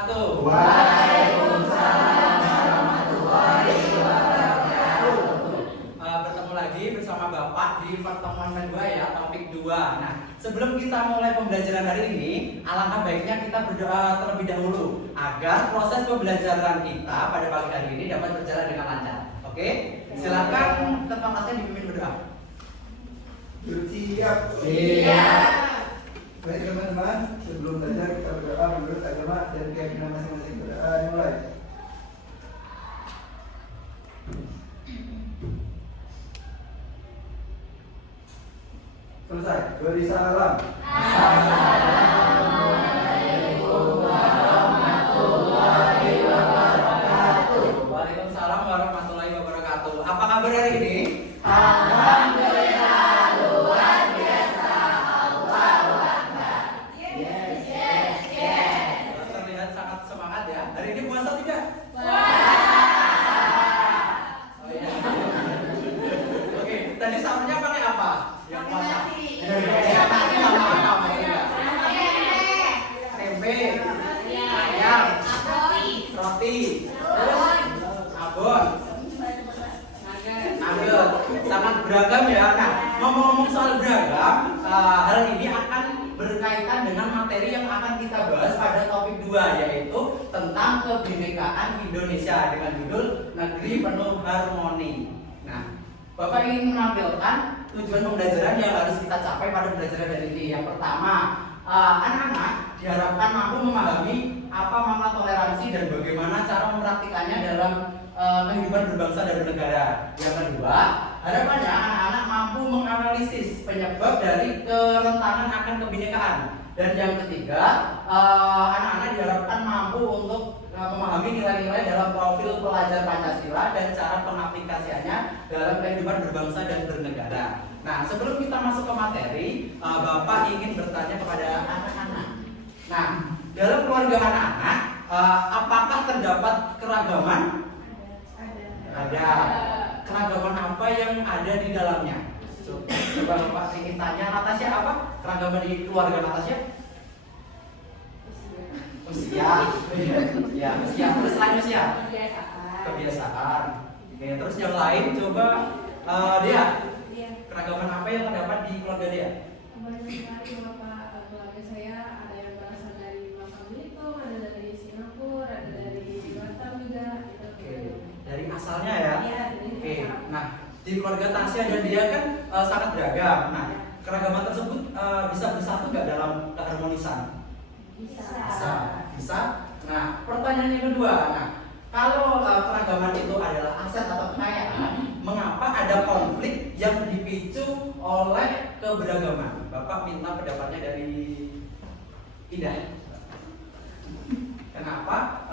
wabarakatuh. Waalaikumsalam warahmatullahi wabarakatuh. Bertemu lagi bersama Bapak di pertemuan kedua ya, topik 2. Nah, sebelum kita mulai pembelajaran hari ini, alangkah baiknya kita berdoa terlebih dahulu agar proses pembelajaran kita pada pagi hari ini dapat berjalan dengan lancar. Oke? Silakan ketua kelasnya dipimpin berdoa. Siap. Baik teman-teman, sebelum belajar kita berdoa menurut agama dan keyakinan masing-masing. Berdoa dimulai. Selesai. Beri salam. Assalamualaikum warahmatullahi wabarakatuh. Waalaikumsalam warahmatullahi wabarakatuh. Apa kabar hari ini? Alhamdulillah luar biasa. Allahu Akbar. Terlihat sangat semangat ya. Hari ini puasa tidak? Oh iya. Oke, tadi sahurnya pakai apa? Yang puasa. Nasi sama maksudnya? Tempe, ayam, roti, terus abon, nugget. Sangat beragam ya. Nah, ngomong-ngomong soal beragam, hal ini akan berkaitan dengan materi yang akan kita bahas pada topik 2, yaitu tentang kebinekaan Indonesia dengan judul Negeri Penuh Harmoni. Nah, Bapak ingin menampilkan tujuan pembelajaran yang harus kita capai pada pembelajaran hari ini. Yang pertama, anak-anak diharapkan mampu memahami apa makna toleransi dan bagaimana cara mempraktikannya dalam kehidupan berbangsa dan bernegara. Yang kedua, harapannya anak-anak mampu menganalisis penyebab dari kerentanan akan kebinekaan. Dan yang ketiga, anak-anak diharapkan mampu untuk memahami nilai-nilai dalam profil pelajar Pancasila dan cara pengaplikasiannya dalam kehidupan berbangsa dan bernegara. Nah, sebelum kita masuk ke materi, Bapak ingin bertanya kepada anak-anak. Nah, dalam keluarga anak-anak, apakah terdapat keragaman? Ada. Keragaman apa yang ada di dalamnya? Coba Bapak ingin tanya Natasha, apa keragaman di keluarga Natasha? Usia. Ya, usia. Terus selain usia? Kebiasaan. Oke, terus yang lain coba dia. Keragaman apa yang terdapat di keluarga dia? Keluarga saya ada yang berasal dari Bangka Belitung, ada dari Singapura, ada dari Batam juga. Oke, dari asalnya ya. Iya, Oke, nah di keluarga Tasya dan dia kan sangat beragam. Nah, keragaman tersebut bisa bersatu nggak dalam keharmonisan? Bisa. Nah, pertanyaan yang kedua, nah kalau keragaman itu adalah aset atau kekayaan, mengapa ada konflik yang dipicu oleh keberagaman? Bapak minta pendapatnya dari Indah. Kenapa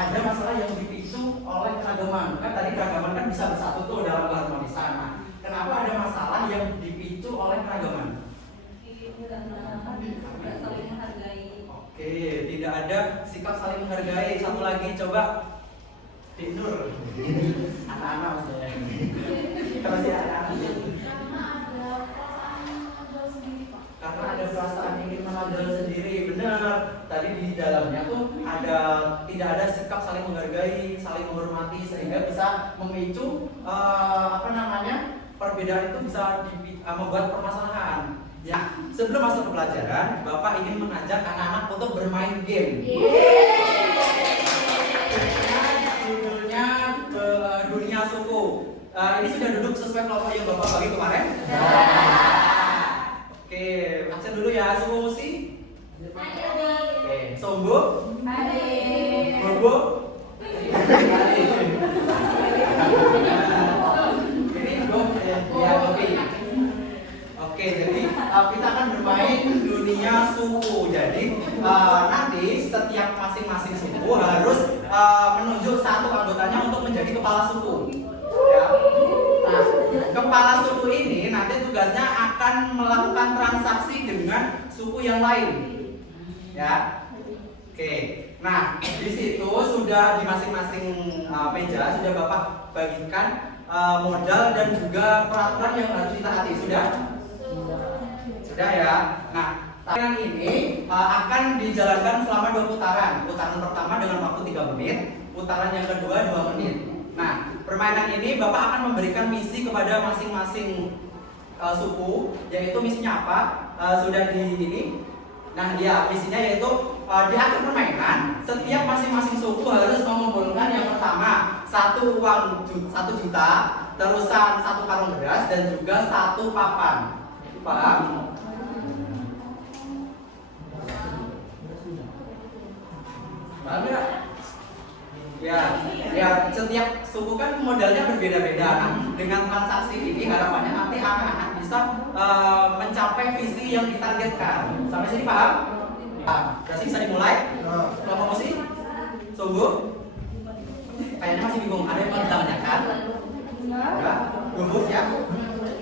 ada masalah yang dipicu oleh keragaman? Kan tadi keragaman kan bisa bersatu tuh dalam keharmonisan. Nah, kenapa ada masalah yang dipicu oleh keragaman? Oke, tidak ada sikap saling menghargai. Satu lagi coba Dik Nur. Anak-anak maksudnya. Kalau si anak-anak. Karena ada perasaan ingin menonjol sendiri. Benar. Tadi di dalamnya tuh ada tidak ada sikap saling menghargai, saling menghormati sehingga bisa memicu perbedaan itu bisa membuat permasalahan. Ya, sebelum masuk ke pelajaran, Bapak ingin mengajak anak-anak untuk bermain game. Judulnya Dunia Suku. Ini sudah duduk sesuai kelompok yang Bapak bagi kemarin? Oke, absen dulu ya. Suku Musi? Oke, Sombo? Bobo? Ini ya, oke. Oke, jadi kita akan bermain dunia suku. Jadi nanti setiap masing-masing suku harus menunjuk satu anggotanya untuk menjadi kepala suku. Ya. Nah, kepala suku ini nanti tugasnya akan melakukan transaksi dengan suku yang lain. Ya. Oke. Nah, di situ sudah di masing-masing meja sudah Bapak bagikan modal dan juga peraturan yang harus ditaati. Sudah ya. Nah, Permainan ini akan dijalankan selama 2 putaran. Putaran pertama dengan waktu 3 menit, putaran yang kedua 2 menit. Nah, permainan ini Bapak akan memberikan misi kepada masing-masing suku, yaitu misinya apa? Sudah di ini. Nah, ya misinya yaitu di akhir permainan setiap masing-masing suku harus mengumpulkan yang pertama 1 juta, terusan 1 karung beras dan juga 1 papan. Paham? Paham nggak? Ya, setiap suku kan modalnya berbeda-beda. Nah, dengan transaksi ini harapannya nanti anak-anak bisa mencapai visi yang ditargetkan. Sampai sini paham? Jadi bisa dimulai? Kelompok musik? Sungguh? Kayaknya masih bingung. Ada yang mau ditanyakan? Enggak? Gugus ya?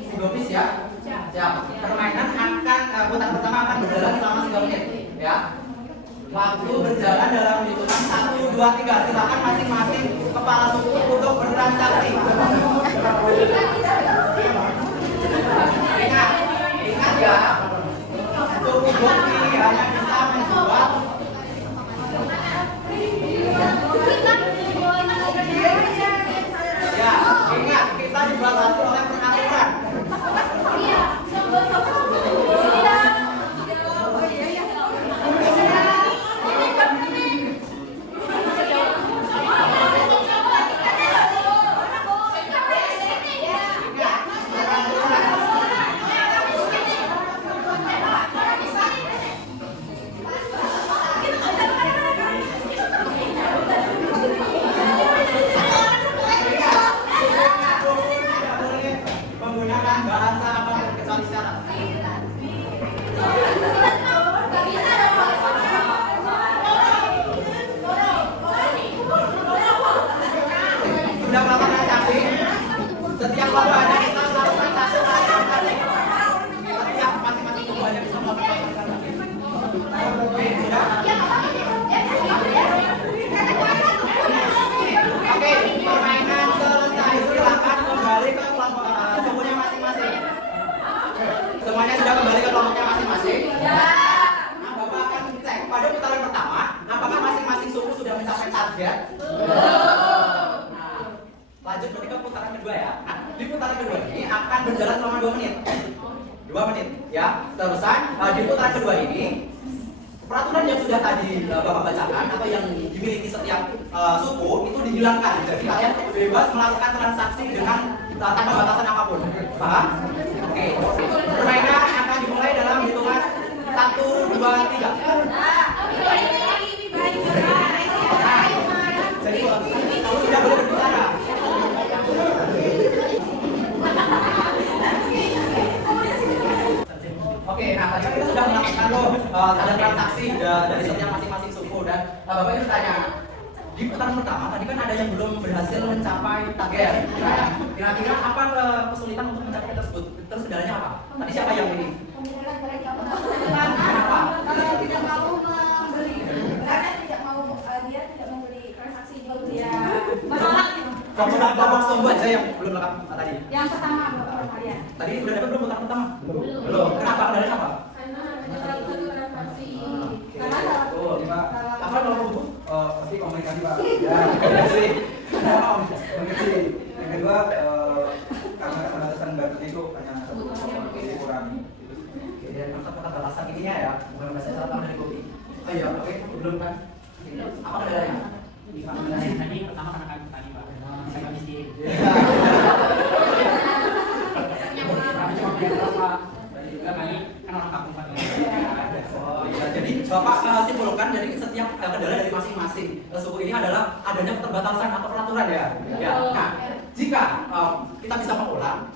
Si Gopis ya? Siap. Permainan akan putaran pertama akan berjalan selama 3 menit, ya. Waktu berjalan dalam hitungan 1, 2, 3. Silakan masing-masing kepala suku untuk bertransaksi. Ingat ya, suku Gopi hanya bisa menjual. Ya, ingat kita dibatasi oleh peraturan. Menggunakan bahasa apa kecuali syarat. Sudah melakukan transaksi. Setiap lomba hanya bisa melakukan 1 transaksi. Setiap masing-masing lomba hanya bisa melakukan 1 transaksi. Oke, sudah. Oke, permainan selesai. Silakan kembali ke kelompok sukunya masing-masing. Semuanya sudah kembali ke kelompoknya masing-masing. Nah, Bapak akan cek pada putaran pertama, apakah masing-masing suku sudah mencapai target? Nah, lanjut berarti ke putaran kedua ya. Nah, di putaran kedua ini akan berjalan selama 2 menit. 2 menit, ya. Terusan di putaran kedua ini peraturan yang sudah tadi Bapak bacakan atau yang dimiliki setiap suku itu dihilangkan. Jadi kalian bebas melakukan transaksi dengan tanpa batasan apapun. Paham? Oke. Permainan akan dimulai dalam hitungan 1, 2, 3. Jadi kamu tidak boleh berbicara. Oke, nah tadi kita sudah melakukan ada transaksi dari setiap masing-masing suku dan Bapak itu tanya di putaran pertama tadi kan ada yang belum berhasil mencapai target. Nah, kira-kira apa kesulitan untuk mencapai tersebut? Terus kendalanya apa? Tadi siapa yang ini? Kenapa? Kalau tidak mau membeli, karena tidak mau dia tidak membeli transaksi jual beli ya menolak gitu. Bapak sungguh aja yang belum lengkap tadi. Yang pertama Bapak ya. Tadi udah dapat belum putaran pertama? Belum. Kenapa? Kendalanya apa? Karena hanya dalam 1 transaksi. Karena Betul. Apa kalau buku? Pasti komunikasi Pak. Ya, komunikasi. Komunikasi. Yang kedua, karena keterbatasan budget itu hanya 1 dikurangi. Oke, dan untuk keterbatasan ininya ya, bukan bahasa syarat dari kopi. Oh iya, oke, belum kan? Apa kendalanya? Tadi pertama karena kami tadi Pak, saya nggak misi. Kami cuma punya berapa? Juga kami kan orang kampung Pak. Oh iya, jadi Bapak simpulkan dari setiap kendala dari masing-masing suku ini adalah adanya keterbatasan atau peraturan ya. Ya. Nah, jika kita bisa mengulang,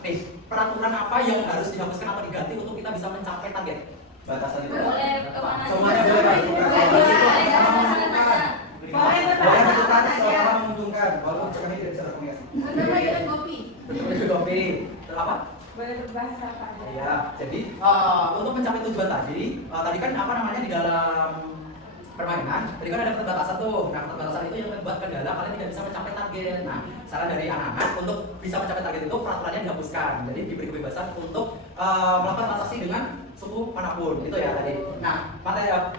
peraturan apa yang harus dihapuskan atau diganti untuk kita bisa mencapai target? Batasan itu. Boleh kemana Semuanya saja. boleh. Boleh Boleh menentukan selama menguntungkan, walaupun cepat tidak bisa berkomunikasi. Benar dengan kopi. Betul kopi. Apa? boleh berbahasa Pak. Ya, jadi untuk mencapai tujuan tadi kan apa namanya di dalam permainan, tadi kan ada keterbatasan tuh. Nah, keterbatasan itu yang membuat kendala kalian tidak bisa mencapai target. Nah, saran dari anak-anak untuk bisa mencapai target itu peraturannya dihapuskan. Jadi diberi kebebasan untuk melakukan transaksi dengan suku manapun, gitu ya tadi. Nah,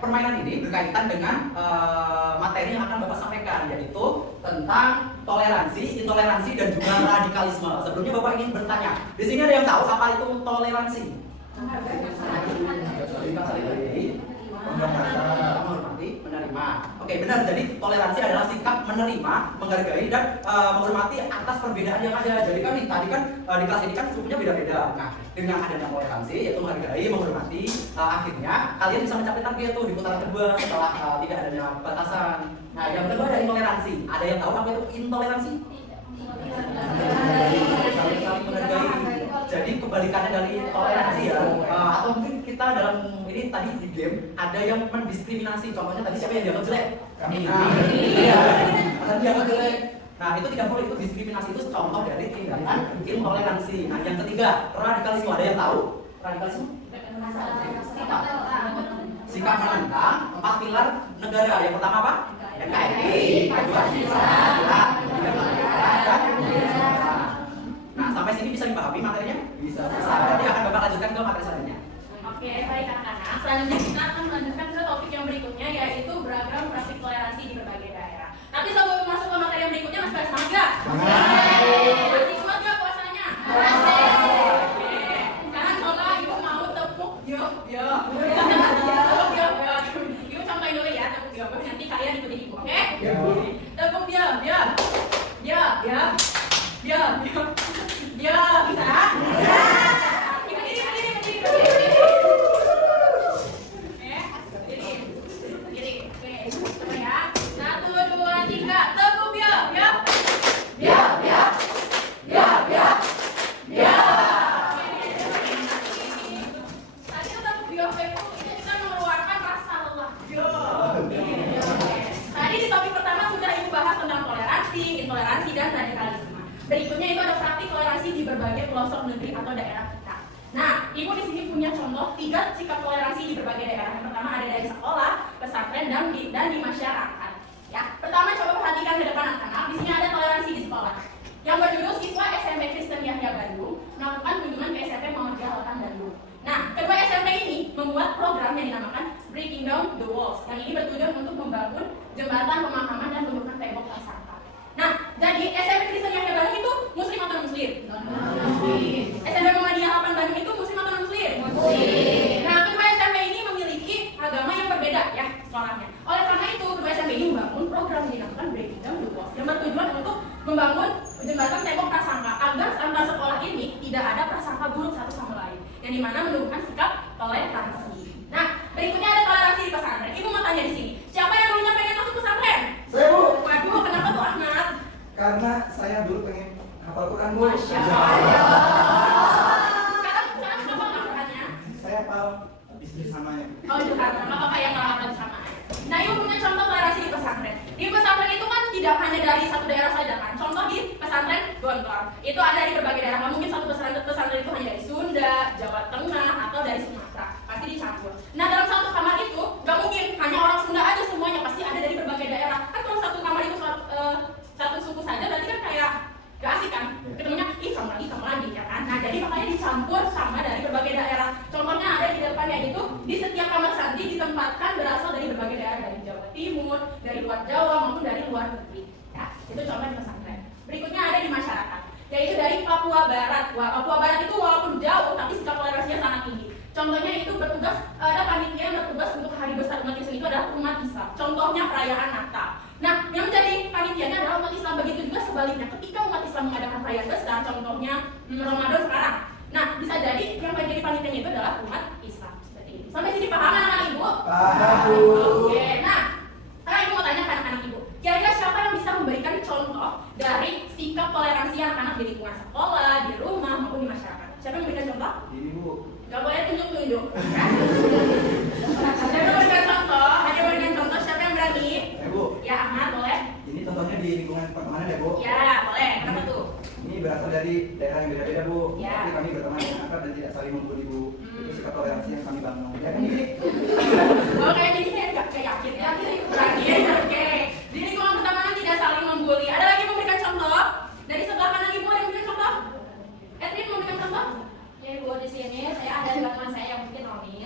permainan ini berkaitan dengan materi yang akan Bapak sampaikan, yaitu tentang toleransi, intoleransi, dan juga radikalisme. Sebelumnya Bapak ingin bertanya, di sini ada yang tahu apa itu toleransi? Menghormati, menerima. Oke, benar. Jadi toleransi adalah sikap menerima, menghargai, dan menghormati atas perbedaan yang ada. Jadi kan tadi kan di kelas ini kan sukunya beda-beda. Nah, dengan adanya toleransi, yaitu menghargai, menghormati, akhirnya kalian bisa mencapai target tuh di putaran kedua setelah tidak adanya batasan. Nah, yang kedua ada intoleransi. Ada yang tahu apa itu intoleransi? Saling menghargai. Jadi kebalikannya dari toleransi ya, atau mungkin kita dalam ini tadi di game ada yang mendiskriminasi. Contohnya tadi siapa yang dianggap jelek? Iya, tadi dianggap jelek. Nah itu tidak boleh, itu diskriminasi, itu contoh dari tindakan intoleransi. Nah yang ketiga radikalisme, ada yang tahu radikalisme? Sikap menentang 4 pilar negara. Yang pertama apa? NKRI, Pancasila, Nah, sampai sini bisa dipahami materinya? Bisa. Nanti akan Bapak lanjutkan ke materi selanjutnya. Oke, baik anak-anak. Selanjutnya kita akan melanjutkan ke topik yang berikutnya, yaitu beragam praktik toleransi di berbagai daerah. Tapi sebelum masuk ke materi yang berikutnya, masih pada semangat nggak? Masih kuat nggak puasanya? Masih. Oke. Sekarang coba ibu mau tepuk yo. Ibu contohin dulu ya, tepuk yo. Nanti kalian ikutin ibu, oke? Tepuk yo. Ya, bisa? Bisa. Berdiri. Berdiri. Oke, coba ya. 1, 2, 3, tepuk ya. Tadi itu tepuk ya, itu bisa mengeluarkan rasa lelah. Tadi di topik pertama sudah ibu bahas tentang toleransi, intoleransi, dan radikalisme. Berikutnya itu ada praktik toleransi di berbagai pelosok negeri atau daerah kita. Nah, ibu di sini punya contoh 3 sikap toleransi di berbagai daerah. Yang pertama ada dari sekolah, pesantren, dan di masyarakat. Ya, pertama coba perhatikan ke depan anak-anak. Di sini ada toleransi di sekolah. Yang berjudul siswa SMP Kristen Yahya Bandung melakukan kunjungan ke SMP Muhammadiyah Lautan Bandung. Nah, kedua SMP ini membuat program yang dinamakan Breaking Down the Walls. Yang ini bertujuan untuk membangun jembatan pemahaman dan menurunkan tembok prasangka. Nah, jadi SMP Kristen Yahya Bandung itu muslim atau non-muslim? Non-muslim. SMP Muhammadiyah Lautan Bandung itu muslim atau non-muslim? Muslim. Nah, kedua SMP ini memiliki agama yang berbeda ya sekolahnya. Oleh karena itu, kedua SMP ini membangun program yang dinamakan Breaking Down the Walls yang bertujuan untuk membangun jembatan tembok prasangka agar antar sekolah ini tidak ada prasangka buruk satu sama lain, yang dimana menunjukkan sikap toleransi. Nah, berikutnya ada toleransi di pesantren. Ibu mau tanya di sini, siapa yang dulunya pengen masuk pesantren? Saya, Bu. Waduh, kenapa tuh Ahmad? Karena saya dulu pengen hafal Quran, Bu. Masya Allah. Sekarang kenapa Qurannya? Saya tahu istri samanya. Oh, juga karena apa yang melakukan sama. Nah, ibu punya contoh toleransi di pesantren. Di pesantren itu kan tidak hanya dari satu daerah saja kan. Contoh di pesantren Gontor, itu ada di berbagai daerah. Nggak mungkin satu pesantren itu hanya dari Sunda, Jawa Tengah, atau dari Sumatera. Pasti dicampur. Nah, dalam satu kamar itu nggak mungkin hanya orang Sunda aja semuanya. Pasti ada dari berbagai daerah. Kan kalau satu kamar itu satu suku saja, berarti kan kayak gak asik kan? Ketemunya, kamu lagi ya kan? Nah, jadi makanya dicampur sama dari berbagai daerah. Contohnya ada di depannya itu, di setiap kamar santri ditempatkan berasal dari berbagai daerah, dari Jawa Timur, dari luar Jawa maupun dari luar negeri. Ya, itu contoh di pesantren. Berikutnya ada di masyarakat, yaitu dari Papua Barat. Wah, Papua Barat itu walaupun jauh, tapi sikap toleransinya sangat tinggi. Contohnya itu bertugas, ada panitia yang bertugas untuk hari besar umat Islam itu adalah umat Islam. Contohnya perayaan Natal. Nah, yang menjadi panitianya adalah umat Islam. Begitu juga sebaliknya, ketika umat Islam mengadakan perayaan besar, contohnya Ramadan sekarang. Nah, bisa jadi yang menjadi panitianya itu adalah umat Islam. Seperti itu. Sampai sini paham anak-anak ibu? Paham, Bu. Oke, nah, sekarang ibu mau tanya ke anak-anak ibu. Kira-kira siapa yang bisa memberikan contoh dari sikap toleransi anak-anak di lingkungan sekolah, di rumah, maupun di masyarakat? Siapa yang memberikan contoh? Ini, Bu. Gak boleh tunjuk-tunjuk. Siapa yang memberikan contoh? Ada yang memberikan contoh? Siapa yang berani? Bu. Ya, Ahmad, boleh? Ini contohnya di lingkungan pertemanan ya, Bu. Ya, boleh. Kenapa tuh? Ini berasal dari daerah yang beda-beda, Bu. Ya. Tapi kami berteman dengan akrab dan tidak saling membuli, Bu. Itu sikap toleransi yang kami bangun. Ya kan ini? Oh, kayak gini kan gak yakin ya? Berani ya? Oke. Di lingkungan pertemanan tidak saling membuli. Ada lagi yang memberikan contoh? Dari sebelah kanan ibu ada yang memberikan contoh? Edwin memberikan contoh? Ya, Bu, di sini saya ada teman saya yang mungkin Roni.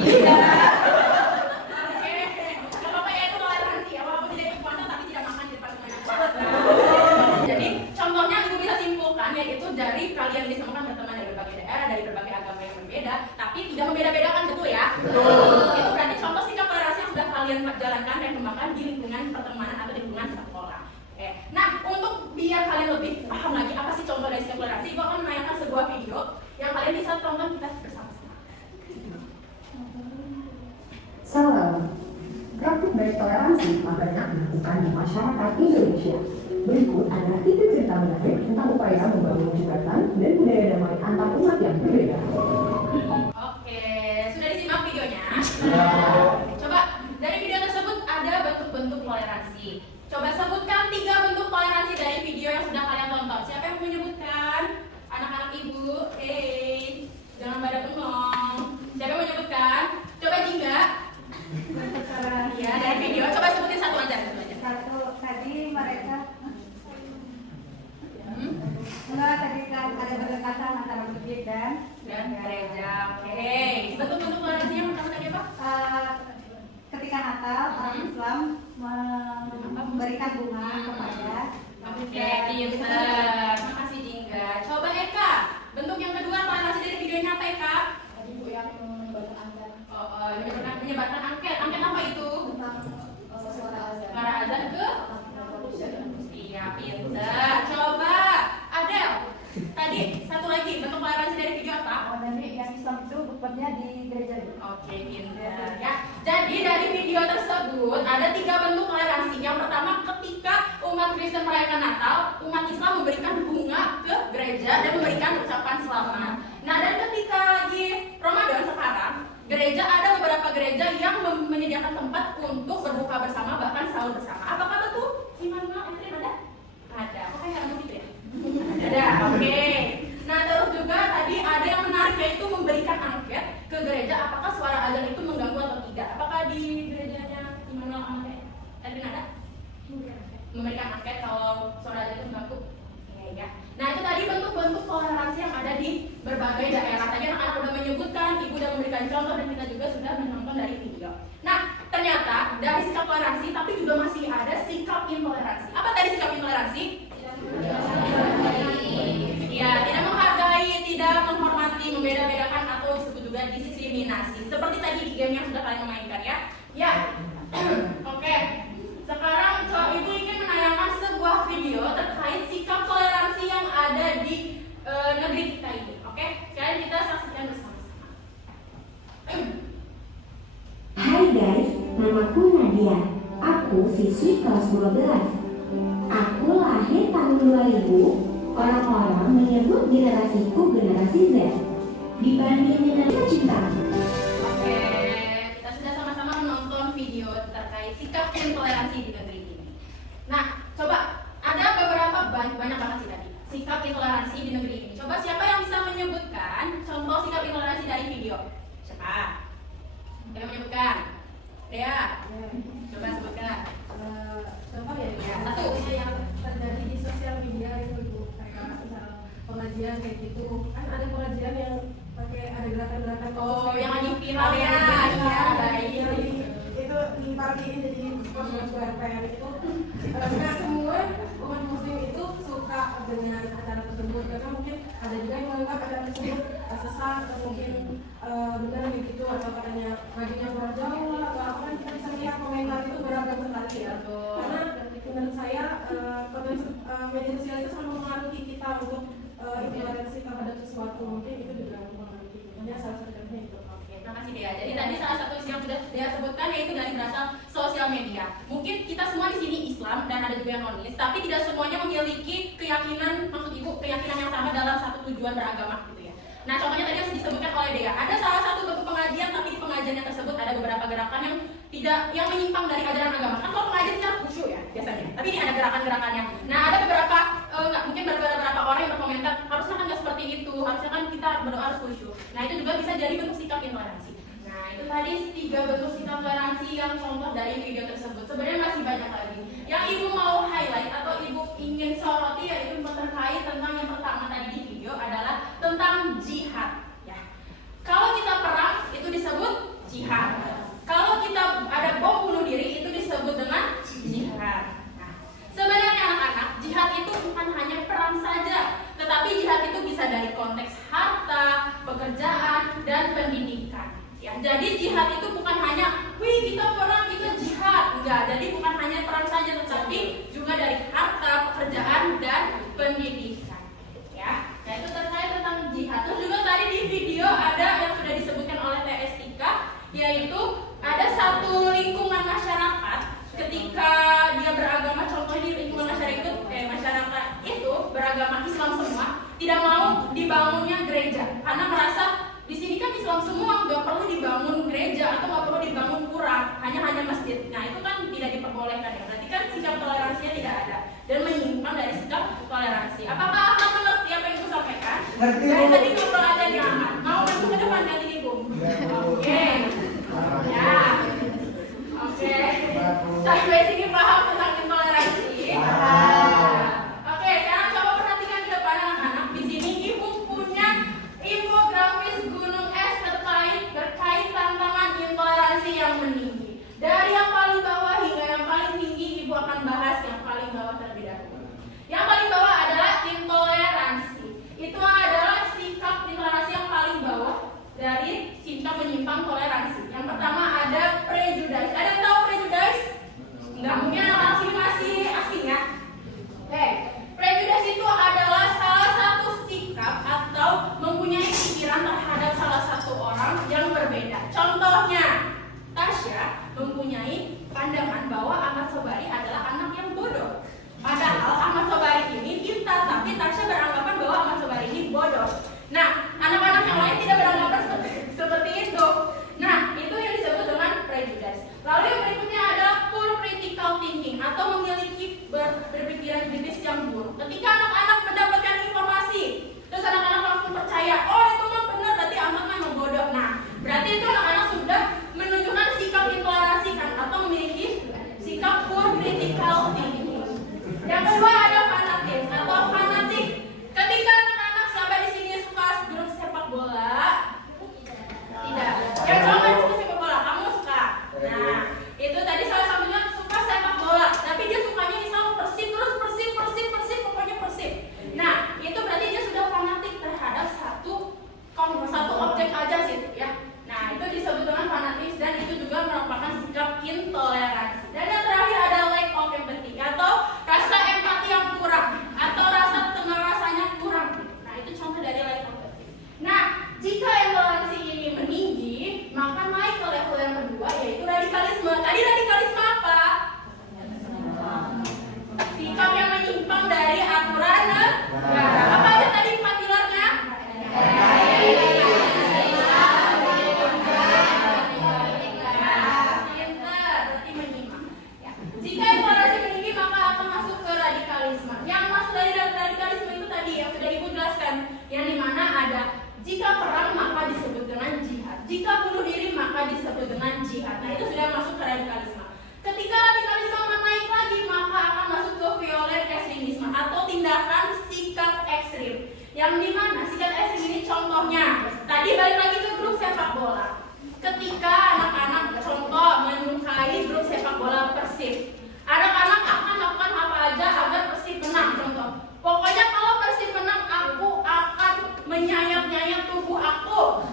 Oke, nggak apa-apa ya, itu toleransi ya, walaupun tidak ikut puasa tapi tidak makan di depan teman puasa. Jadi contohnya ibu bisa simpulkan yaitu dari kalian disamakan berteman dari berbagai daerah, dari berbagai agama yang berbeda, tapi tidak membeda-bedakan, betul ya? Itu berarti contoh sikap toleransi yang sudah kalian jalankan dan kembangkan di lingkungan pertemanan atau di lingkungan sekolah. Oke. Nah, untuk biar kalian lebih paham lagi apa sih contoh dari sikap toleransi, ibu akan menayangkan sebuah video yang kalian bisa tonton kita bersama-sama. Salam. Praktik baik toleransi banyak dilakukan di masyarakat Indonesia. Berikut adalah 3 cerita menarik tentang upaya membangun jembatan dan budaya damai antar umat yang berbeda. Oke, sudah disimak videonya? Coba, dari video tersebut ada bentuk-bentuk toleransi. Coba sebutkan 3 bentuk toleransi dari video yang sudah kalian tonton. Siapa yang menyebutkan? Anak-anak ibu, jangan pada bengong. Siapa yang menyebutkan? Coba Jingga. Ya, dari video. Coba sebutin satu aja. Satu tadi mereka enggak, tadi kan ada berdekatan antara masjid dan gereja. Oke. Bentuk-bentuk toleransi yang pertama tadi apa? ketika Natal orang Islam memberikan bunga kepada Oke, pinter. Makasih Jingga. Coba Eka. Bentuk yang kedua toleransi dari videonya apa Eka? tadi Bu yang menyebarkan angkat Menyebarkan angket. Angket apa itu? tentang suara azan. Suara azan ke? Iya, pinter. Coba Adel. Tadi satu lagi bentuk toleransi dari video apa? Nanti yang Islam itu bukbernya di gereja. Oke, pinter ya. Jadi dari video tersebut ada 3 bentuk toleransi. Yang pertama, ketika umat Kristen merayakan Natal, umat Islam memberikan bunga ke gereja dan memberikan ucapan selamat. Nah, dan ketika lagi Ramadan sekarang, gereja ada beberapa gereja yang menyediakan tempat untuk berbuka bersama, bahkan sahur bersama. Apakah betul? Immanuel, ada? Ada. Kok kayak kamu gitu ya? Ada. Oke. Nah, terus juga tadi ada yang menarik yaitu memberikan angket ke gereja apakah suara azan itu mengganggu atau tidak. Apakah di gerejanya Immanuel angket? Tadi ada? Memberikan angket kalau suara azan itu mengganggu. Ya. Nah, itu tadi bentuk-bentuk toleransi yang ada di berbagai daerah. Tadi anak-anak sudah menyebutkan, ibu sudah memberikan contoh dan kita juga sudah menonton dari video. Nah, ternyata dari sikap toleransi tapi juga masih ada sikap intoleransi. Apa tadi sikap intoleransi? Ya, tidak menghargai, tidak menghormati, membeda-bedakan atau disebut juga diskriminasi. Seperti tadi di game yang sudah kalian mainkan ya. Ya. Oke. Sekarang ibu ingin menayangkan sebuah video terkait sikap toleransi yang ada di negeri kita ini. Oke? Sekarang kita saksikan bersama-sama. Hai guys, namaku Nadia. Aku siswi kelas 12. Aku lahir tahun 2000. Orang-orang menyebut generasiku generasi Z. Dibanding generasi cinta. Oke, kita sudah sama-sama menonton video terkait sikap intoleransi di negeri ini. Nah, coba ada beberapa banyak banget sih tadi sikap intoleransi di negeri ini. Coba siapa yang bisa menyebutkan contoh sikap intoleransi dari video? Siapa? Siapa yang menyebutkan? Dea, coba sebutkan. Contoh ya, Satu. yang terjadi di sosial media itu Ibu, kayak misal pengajian kayak gitu, kan ada pengajian yang pakai ada gerakan-gerakan. Oh, yang lagi viral ya. Iya, baik. Itu dipartiin jadi pengajian itu. Karena semua umat muslim itu suka dengan acara tersebut karena mungkin ada juga yang menganggap acara tersebut sesat atau mungkin benar begitu atau katanya baginya kurang jauh atau apa, kan kita bisa melihat komentar itu beragam sekali ya. Karena menurut saya media sosial itu sangat mempengaruhi kita untuk intoleransi terhadap sesuatu, mungkin itu juga mempengaruhi. Hanya salah satunya itu. Terima kasih Dea. Jadi tadi salah satu yang sudah Dea sebutkan yaitu dari berasal sosial media. Mungkin kita semua di sini Islam dan ada juga yang non-Islam, tapi tidak semuanya memiliki keyakinan, maksud ibu keyakinan yang sama dalam satu tujuan beragama gitu ya. Nah, contohnya tadi yang disebutkan oleh Dea, ada salah satu bentuk pengajian tapi di pengajiannya tersebut ada beberapa gerakan yang menyimpang dari ajaran agama. Kan kalau pengajian secara khusyuk ya biasanya, tapi ini ada gerakan-gerakannya. Nah, ada beberapa mungkin beberapa orang yang berkomentar harusnya kan nggak seperti itu, harusnya kan kita berdoa harus khusyuk. Nah, itu juga bisa jadi bentuk sikap intoleransi. Nah, itu tadi 3 bentuk sikap toleransi yang contoh dari video tersebut. Sebenarnya masih banyak lagi. Yang ibu mau highlight atau ibu ingin soroti yaitu terkait tentang yang pertama tadi di video adalah tentang jihad. Ya, kalau kita perang itu disebut Jadi jihad itu bukan hanya, wih kita perang, kita jihad, enggak. Jadi bukan hanya perang saja, tetapi juga dari harta, pekerjaan, dan pendidikan. Ya, nah itu terkait tentang jihad. Terus juga tadi di video ada yang sudah disebutkan oleh TS Tika, yaitu ada satu lingkungan masyarakat ketika dia beragama, contohnya di lingkungan masyarakat itu beragama Islam semua, tidak mau dibangunnya gereja karena merasa di sini kan Islam semua, nggak perlu dibangun gereja atau nggak perlu dibangun pura, hanya masjid. Nah itu kan tidak diperbolehkan ya. Berarti kan sikap toleransinya tidak ada dan menyimpang dari sikap toleransi. Apakah Ahmad mengerti apa yang saya sampaikan? Ngerti, Dari Bu. tadi ngobrol aja nih Ahmad. Mau masuk ke depan ganti ibu. Oke. Ya. Oke. Sampai sini paham tentang intoleransi? Oke, sekarang coba perhatikan ke depan anak-anak. Di sini ibu punya infografis gunung es terkait tantangan intoleransi yang meninggi. Dari yang paling bawah hingga yang paling tinggi, ibu akan bahas yang paling bawah terlebih dahulu. Yang paling bawah adalah intoleransi. Itu adalah sikap intoleransi yang paling bawah dari sikap menyimpang toleransi. Yang pertama ada prejudice. Ada yang tahu prejudice? Enggak, mungkin anak sini masih asing ya. Oke, prejudice itu adalah salah satu sikap atau mempunyai pikiran terhadap salah satu orang yang berbeda. Contohnya, Tasya mempunyai pandangan bahwa Ahmad Sobari adalah anak yang bodoh. Padahal Ahmad Sobari ini pintar, tapi Tasya beranggapan bahwa Ahmad Sobari ini bodoh. Nah, anak-anak yang lain tidak beranggapan seperti itu. Nah, itu yang disebut dengan prejudice. Lalu yang berikutnya adalah poor critical thinking atau memiliki berpikiran kritis yang buruk. Ketika anak-anak mendapatkan informasi, terus anak-anak langsung percaya, oh itu mah benar, berarti Ahmad memang bodoh. Nah, berarti itu anak-anak sudah menunjukkan sikap intoleransi kan, atau memiliki sikap poor critical thinking. Yang kedua ada fanatik atau fanatik. Ketika anak-anak sampai di sini suka grup sepak bola, tidak. Ya jangan suka sepak bola, kamu suka. Nah, itu tadi salah satunya suka sepak bola, tapi dia sukanya misal Persib terus Persib, pokoknya Persib. Nah, itu berarti dia sudah fanatik terhadap satu objek aja sih, ya. Nah, itu disebut dengan fanatis dan itu juga merupakan sikap intoleransi. Dan yang terakhir ada lack of empathy atau rasa empati yang kurang atau rasanya kurang. Nah, itu contoh dari lack of empathy. Nah, jika intoleransi ini meninggi, maka naik ke level yang kedua yaitu radikalisme. Tadi radikalisme apa? Sikap yang menyimpang dari aturan negara. Apa aja tadi 4 pilarnya? Jika intoleransi meninggi maka akan masuk ke radikalisme. Yang masuk dari radikalisme itu tadi yang sudah ibu jelaskan, yang dimana ada jika perang maka disebut dengan jihad, jika bunuh diri maka disebut dengan jihad. Nah itu sudah masuk ke radikalisme. Ketika radikalisme menaik lagi maka akan masuk ke violent ekstremisme atau tindakan sikap ekstrim. Yang dimana sikap ekstrim ini contohnya tadi balik lagi ke grup sepak bola. Ketika anak-anak contoh menyukai grup sepak bola Persib, anak-anak akan melakukan apa aja agar Persib menang. Contoh, pokoknya kalau Persib menang aku akan menyayat-nyayat tubuh aku.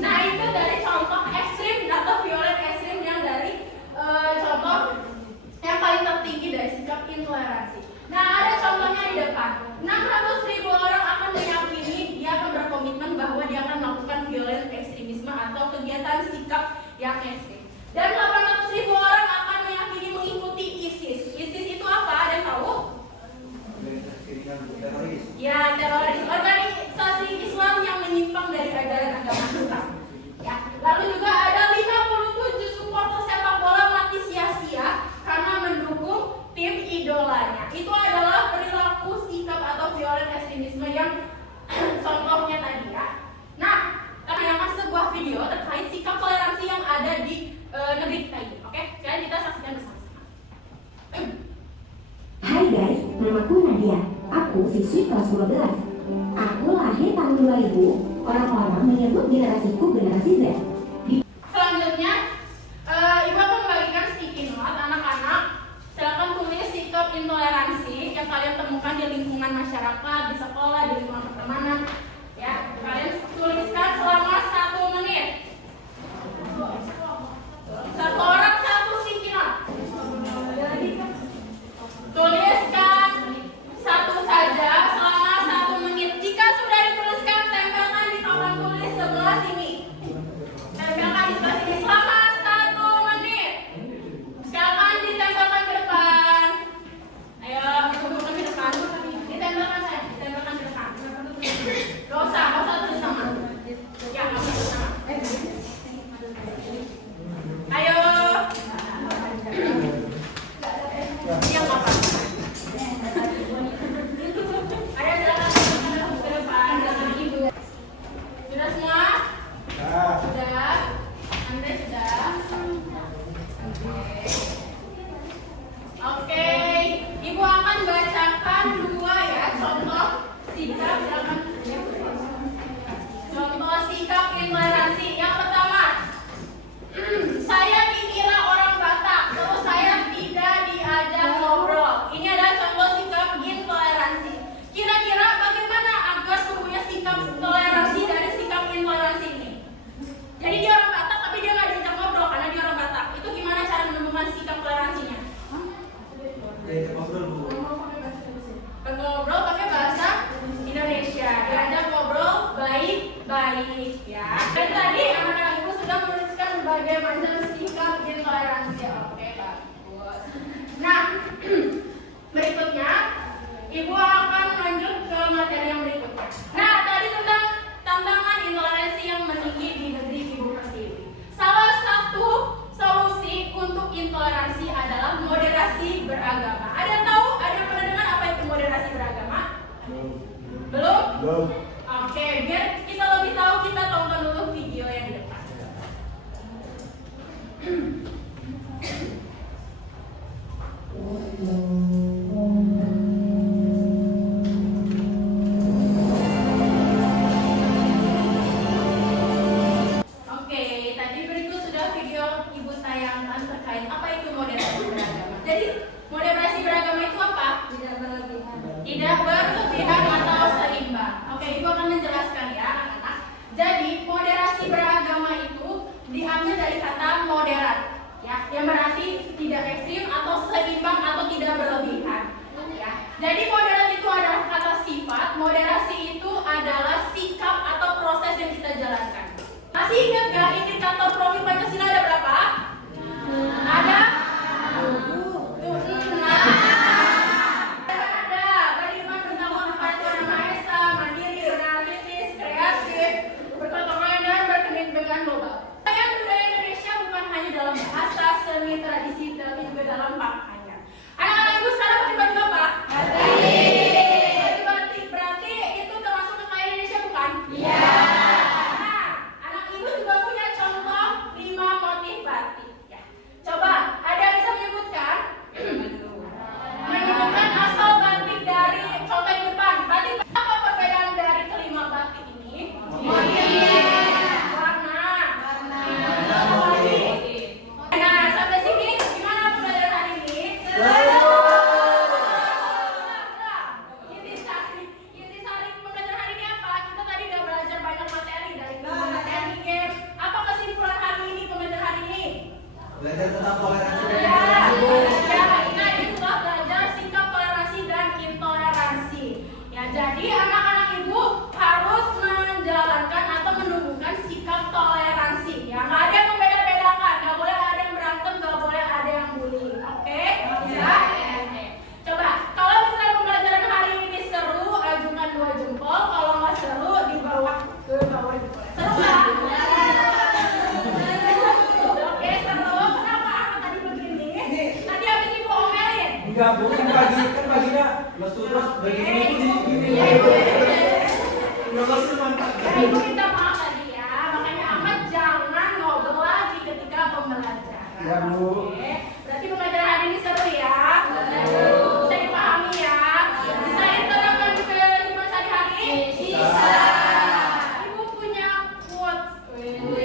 Nah itu dari contoh ekstrim atau violent ekstrim yang dari contoh yang paling tertinggi dari sikap intoleransi. Nah ada contohnya di depan. 600.000 orang akan meyakini dia akan berkomitmen bahwa dia akan melakukan violent ekstremisme atau kegiatan sikap yang ekstrim. Dan 800.000 orang akan meyakini mengikuti ISIS. ISIS itu apa? Ada yang tahu? Ya, teroris, organisasi Islam yang menyimpang dari ajaran agama Islam. Ya, lalu juga ada 57 supporter sepak bola mati sia-sia karena mendukung tim idolanya. Itu adalah perilaku sikap atau violent ekstremisme yang contohnya tadi ya. Nah, kami akan sebuah video terkait sikap toleransi yang ada di negeri kita ini. Oke, sekarang kita saksikan bersama-sama. Hai guys, namaku Nadia. Aku siswi kelas 12. Aku lahir tahun 2000. Orang-orang menyebut generasiku generasi Z. Selanjutnya, Ibu akan membagikan sticky note. Anak-anak, silakan tulis sikap intoleransi yang kalian temukan di lingkungan masyarakat, di sekolah, di lingkungan pertemanan. Ya, kalian tuliskan selama 1 menit. intoleransi. Yang pertama, saya dikira orang Batak, terus saya tidak diajak ngobrol. Ini adalah contoh sikap intoleransi. Kira-kira bagaimana agar punya sikap toleransi dari sikap intoleransi ini? Jadi dia orang Batak tapi dia nggak diajak ngobrol karena dia orang Batak. Itu gimana cara menemukan sikap toleransinya? Diajak ngobrol Bu. Ngobrol pakai bahasa Indonesia. Diajak ngobrol baik-baik ya. Dan tadi anak-anak ibu sudah menuliskan berbagai macam sikap intoleransi. Oke, bagus. Nah, berikutnya ibu akan lanjut ke materi yang berikutnya. Nah, tadi tentang tantangan intoleransi yang meninggi di negeri Ibu Pertiwi. Salah satu solusi untuk intoleransi adalah moderasi beragama. Ada yang tahu? Ada yang pernah dengar apa itu moderasi beragama? Belum? Belum. Oke, biar kita lebih tahu, kita tonton dulu video yang di depan. Oke, tadi berikut sudah video ibu tayangkan terkait apa itu moderasi beragama. Jadi, moderasi beragama itu apa? Tidak berlebihan atau seimbang. Oke, ibu akan menjelaskan ya anak-anak. Jadi, moderasi beragama itu diambil dari kata moderat, ya, yang berarti tidak ekstrim atau seimbang atau tidak berlebihan. Ya. Jadi, moderat itu adalah kata sifat. Moderasi itu adalah sikap atau proses yang kita jalankan. Masih ingat gak indikator profil Pancasila ada berapa? Ada? Ada. Beriman bertakwa kepada Tuhan Maha Esa, mandiri, beranalitis, kreatif, berketuhanan dan berkenan dengan global. Yang budaya Indonesia bukan hanya dalam bahasa, seni, tradisi, tapi juga dalam pakaian. Anak-anak ibu sekarang pakai baju apa? Baju batik. Berarti itu termasuk kekayaan Indonesia bukan? Iya. Anak ibu juga punya contoh 5 motif batik ya. Coba, ada yang bisa menyebutkan? Menyebutkan asal batik dari contoh yang depan. Batik apa perbedaan dari kelima batik ini? Warna. Nah, sampai sini gimana pembelajaran hari ini? Intisari pembelajaran hari ini apa? Kita tadi udah belajar banyak materi dari materi game. Apa kesimpulan hari ini pembelajaran hari ini? Belajar tentang toleransi dan Ya, intoleransi Bu. kita ini sudah belajar sikap toleransi dan intoleransi. Ya, jadi anak-anak ibu harus menjalankan atau menumbuhkan sikap toleransi. Ya, nggak ada yang membeda-bedakan, nggak boleh ada yang berantem, nggak boleh ada yang bullying. Oke? Bisa? Oke. Coba, kalau misalnya pembelajaran hari ini seru, ajukan 2 jempol. Kalau nggak seru, di bawah ke bawah jempol. Seru nggak? Oke, seru. Kenapa aku tadi begini? Tadi habis ibu omelin. Enggak Bu, kan paginya lesu terus begini Bu di Ya, ibu udah lesu mantap. ya, ibu minta maaf tadi ya. Makanya Ahmad jangan ngobrol lagi ketika pembelajaran. Ya Bu. Oke, berarti pembelajaran hari ini seru ya. Bisa dipahami ya. Bisa diterapkan di kehidupan sehari-hari. Bisa. Ibu punya quotes.